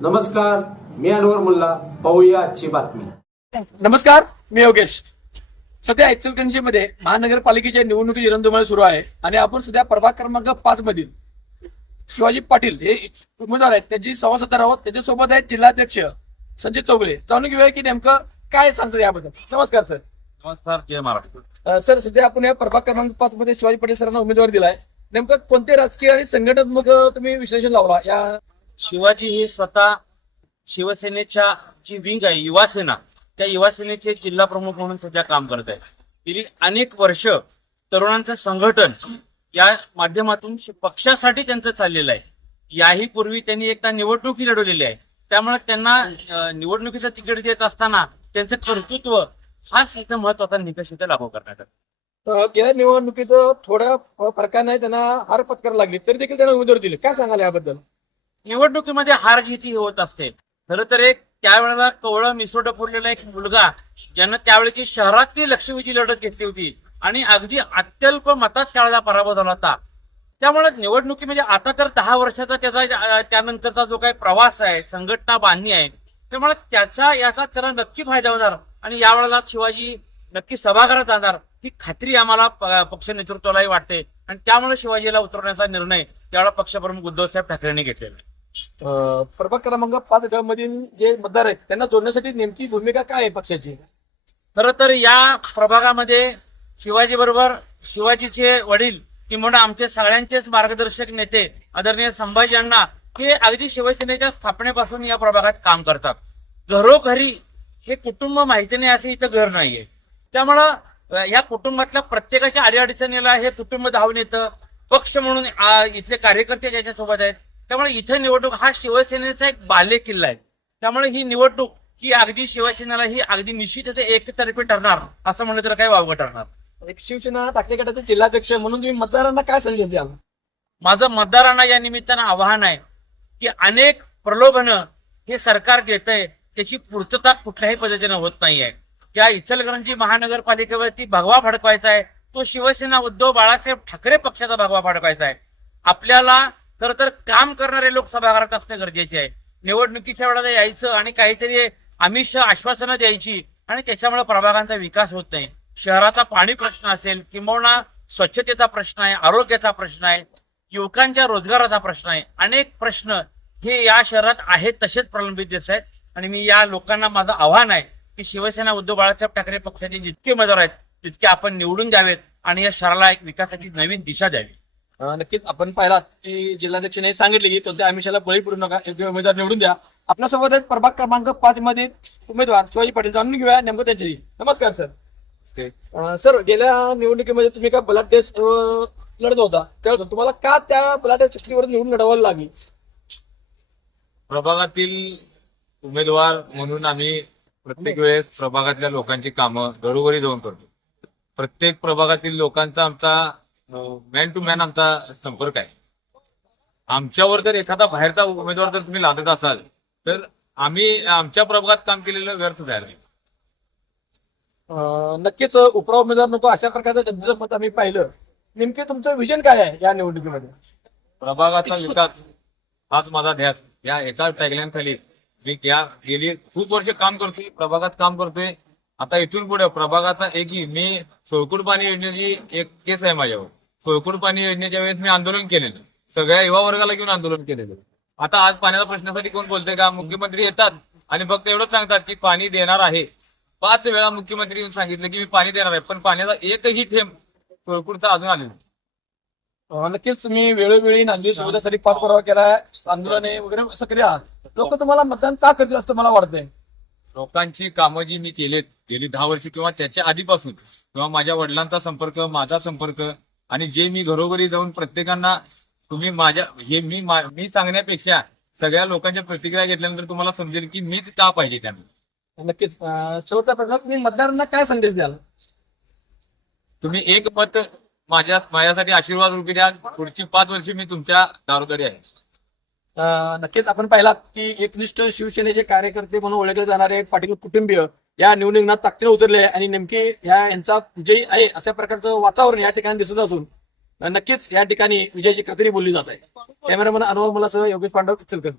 नमस्कार, मी अनवर मुल्ला. पाहूया आजची बातमी. नमस्कार, मी योगेश. सध्या इचलकरंजीमध्ये महानगरपालिकेच्या निवडणुकीची रणधुमाळी सुरू आहे आणि आपण सध्या प्रभाग क्रमांक 5 मधील शिवाजी पाटील हे उमेदवार आहेत, त्यांची संवाद साधणार आहोत. त्यांच्यासोबत आहेत जिल्हाध्यक्ष संजय चौगुले. जाणून घेऊया की नेमकं काय सांगतात याबद्दल. नमस्कार सर. नमस्कार, जय महाराष्ट्र. सर, सध्या आपण या प्रभाग क्रमांक 5 मध्ये शिवाजी पाटील सरांना उमेदवारी दिलाय. नेमकं कोणते राजकीय आणि संघटनात्मक तुम्ही विश्लेषण लावला या? शिवाजी हे स्वतः शिवसेनेच्या जी विंग आहे युवासेना, त्या युवासेनेचे जिल्हा प्रमुख म्हणून सध्या काम करत आहे. गेली अनेक वर्ष तरुणांचं संघटन या माध्यमातून पक्षासाठी त्यांचं चाललेलं आहे. याही पूर्वी त्यांनी एकदा निवडणुकी लढवलेली आहे. त्यामुळे त्यांना निवडणुकीचं तिकीट देत असताना त्यांचं कर्तृत्व हाच इथं महत्वाचा निकष इथं लागू करण्यात आला. गेल्या निवडणुकीत थोड्या फरकाने त्यांना हार पत्करावी लागली, तरी देखील त्यांना उमेदवारी दिली. काय सांगाल याबद्दल? निवडणुकीमध्ये हार जीती होत असते. खरं तर एक त्यावेळेला कवळं मिसोडं पुरलेला एक मुलगा ज्यानं त्यावेळेची शहरातली लक्षवेधी लढत घेतली होती आणि अगदी अत्यल्प मतात त्यावेळेला पराभव झाला होता. त्यामुळे निवडणुकीमध्ये आता तर 10 वर्षाचा त्याचा त्यानंतरचा जो काही प्रवास आहे, संघटना बांधणी आहे, त्यामुळे याचा त्याला नक्की फायदा होणार आणि यावेळेला शिवाजी नक्की सभागृहात जाणार ही खात्री आम्हाला पक्ष नेतृत्वालाही वाटते आणि त्यामुळे शिवाजीला उतरवण्याचा निर्णय त्यावेळेला पक्षप्रमुख उद्धवसाहेब ठाकरेंनी घेतलेला आहे. प्रभाग क्रमांक 5 मधील जे मतदार आहेत त्यांना जोडण्यासाठी नेमकी भूमिका काय आहे पक्षाची? खरं तर या प्रभागामध्ये शिवाजी बरोबर शिवाजीचे वडील किंवा आमचे सगळ्यांचेच मार्गदर्शक नेते आदरणीय संभाजी अण्णा हे अगदी शिवसेनेच्या स्थापनेपासून या प्रभागात काम करतात. घरोघरी हे कुटुंब माहिती नाही असं इथं घर नाहीये. त्यामुळं या कुटुंबातल्या प्रत्येकाच्या अडीअडचणीला हे कुटुंब धावून येतं. पक्ष म्हणून इथले कार्यकर्ते त्याच्यासोबत आहेत. त्यामुळे इथं निवडणूक हा शिवसेनेचा एक बाले किल्ला आहे. त्यामुळे ही निवडणूक ही अगदी शिवसेनेला ही अगदी निश्चित एकतर्फी ठरणार असं म्हणलं तर काही वावगं ठरणार. एक शिवसेना ठाकरे गटाचे जिल्हाध्यक्ष म्हणून तुम्ही मतदारांना काय संदेश द्याल? माझं मतदारांना या निमित्तानं आवाहन आहे की अनेक प्रलोभनं हे सरकार देतंय, त्याची पूर्तता कुठल्याही पद्धतीनं होत नाहीये. या इचलकरंजी महानगरपालिकेवरती भगवा फडकवायचा आहे, तो शिवसेना उद्धव बाळासाहेब ठाकरे पक्षाचा भगवा फडकवायचा आहे. आपल्याला खरं तर काम करणारे लोक सभागृहात असणे गरजेचे आहे. निवडणुकीच्या वेळेला यायचं आणि काहीतरी आमिष आश्वासनं द्यायची आणि त्याच्यामुळे प्रभागांचा विकास होत नाही. शहराचा पाणी प्रश्न असेल किंवा स्वच्छतेचा प्रश्न आहे, आरोग्याचा प्रश्न आहे, युवकांच्या रोजगाराचा प्रश्न आहे, अनेक प्रश्न हे या शहरात आहेत तसेच प्रलंबित दिसत आहेत. आणि मी या लोकांना माझं आव्हान आहे की शिवसेना उद्धव बाळासाहेब ठाकरे पक्षाचे जितके उमेदवार आहेत तितके आपण निवडून द्यावेत आणि या शहराला एक विकासाची नवीन दिशा द्यावी. नक्कीच आपण पाहिलात की जिल्हाध्यक्षांनी सांगितले की कोणत्या आमिषाला बळी पडू नका, योग्य उमेदवार निवडून द्या. आपल्यासोबत आहेत प्रभाग क्रमांक 5 मध्ये उमेदवार शिवाजी पाटील. जाणून घेऊया नेमकं त्यांच्याशी. नमस्कार सर. सर, गेल्या निवडणुकीमध्ये तुम्ही का बलाढ्य लढत होता, त्यावेळेस तुम्हाला का त्या बलाढ्य शक्तीवर निवडून लढवायला लागली? प्रभागातील उमेदवार म्हणून आम्ही प्रत्येक वेळेस प्रभागातल्या लोकांची कामं घरोघरी जाऊन करतो. प्रत्येक प्रभागातील लोकांचा आमचा मॅन टू मॅन आमचा संपर्क आहे. आमच्यावर जर एखादा बाहेरचा उमेदवार जर तुम्ही लादत असाल तर आम्ही आमच्या प्रभागात काम केलेलं व्यर्थ जायला नाही. नक्कीच उपरा उमेदवार नको अशा प्रकारचं जनतेचं मत आम्ही पाहिलं. नेमके तुमचं विजन काय आहे या निवडणुकीमध्ये? प्रभागाचा विकास हाच माझा ध्यास. या एका टॅगलाईन खाली मी गेली खूप वर्ष काम करतोय, प्रभागात काम करतोय. आता इथून पुढे प्रभागाचा मी सोळकुड पाणी योजनेची एक केस आहे माझ्यावर. सोळकुड पाणी योजनेच्या वेळेस मी आंदोलन केलेलं, सगळ्या युवा वर्गाला घेऊन आंदोलन केलेलं. आता आज पाण्याच्या प्रश्नासाठी कोण बोलतंय का? मुख्यमंत्री येतात आणि फक्त एवढंच सांगतात की पाणी देणार आहे. 5 वेळा मुख्यमंत्री येऊन सांगितलं की मी पाणी देणार आहे, पण पाण्याचा एकही थेंब सोळकुडचा अजून आलेला नाही. नक्कीच तुम्ही वेळोवेळी नागरिक सुविधासाठी पाठपुरावा केला, आंदोलने वगैरे सक्रिय आहात. लोक तुम्हाला मतदान का करतील असं मला वाटतंय? लोकांची कामं जी मी केलीत गेली 10 वर्ष किंवा त्याच्या आधीपासून, किंवा माझ्या वडिलांचा संपर्क, माझा संपर्क, आणि जे मी घरोघरी जाऊन प्रत्येकांना तुम्ही मी सांगण्यापेक्षा सगळ्या लोकांच्या प्रतिक्रिया घेतल्यानंतर तुम्हाला समजेल की मीच का पाहिजे त्यांना. नक्कीच. शेवटचा प्रश्न, तुम्ही मतदारांना काय संदेश द्याल? तुम्ही एक मत माझ्यासाठी आशीर्वाद रूपी द्या. पुढची 5 वर्ष मी तुमच्या दारोदारी आहे. नक्कीच आपण पाहिलात की एकनिष्ठ शिवसेनेचे कार्यकर्ते म्हणून ओळखले जाणारे पाटील कुटुंबीय या निवडणुकीत ताकदीने उतरले आहे आणि नेमके यांचा विजयी आहे अशा प्रकारचं वातावरण या ठिकाणी दिसत असून नक्कीच या ठिकाणी विजयाची खात्री बोलली जात आहे. कॅमेरामन अनवर मुलासह योगेश पांडव, इचलकरंजी.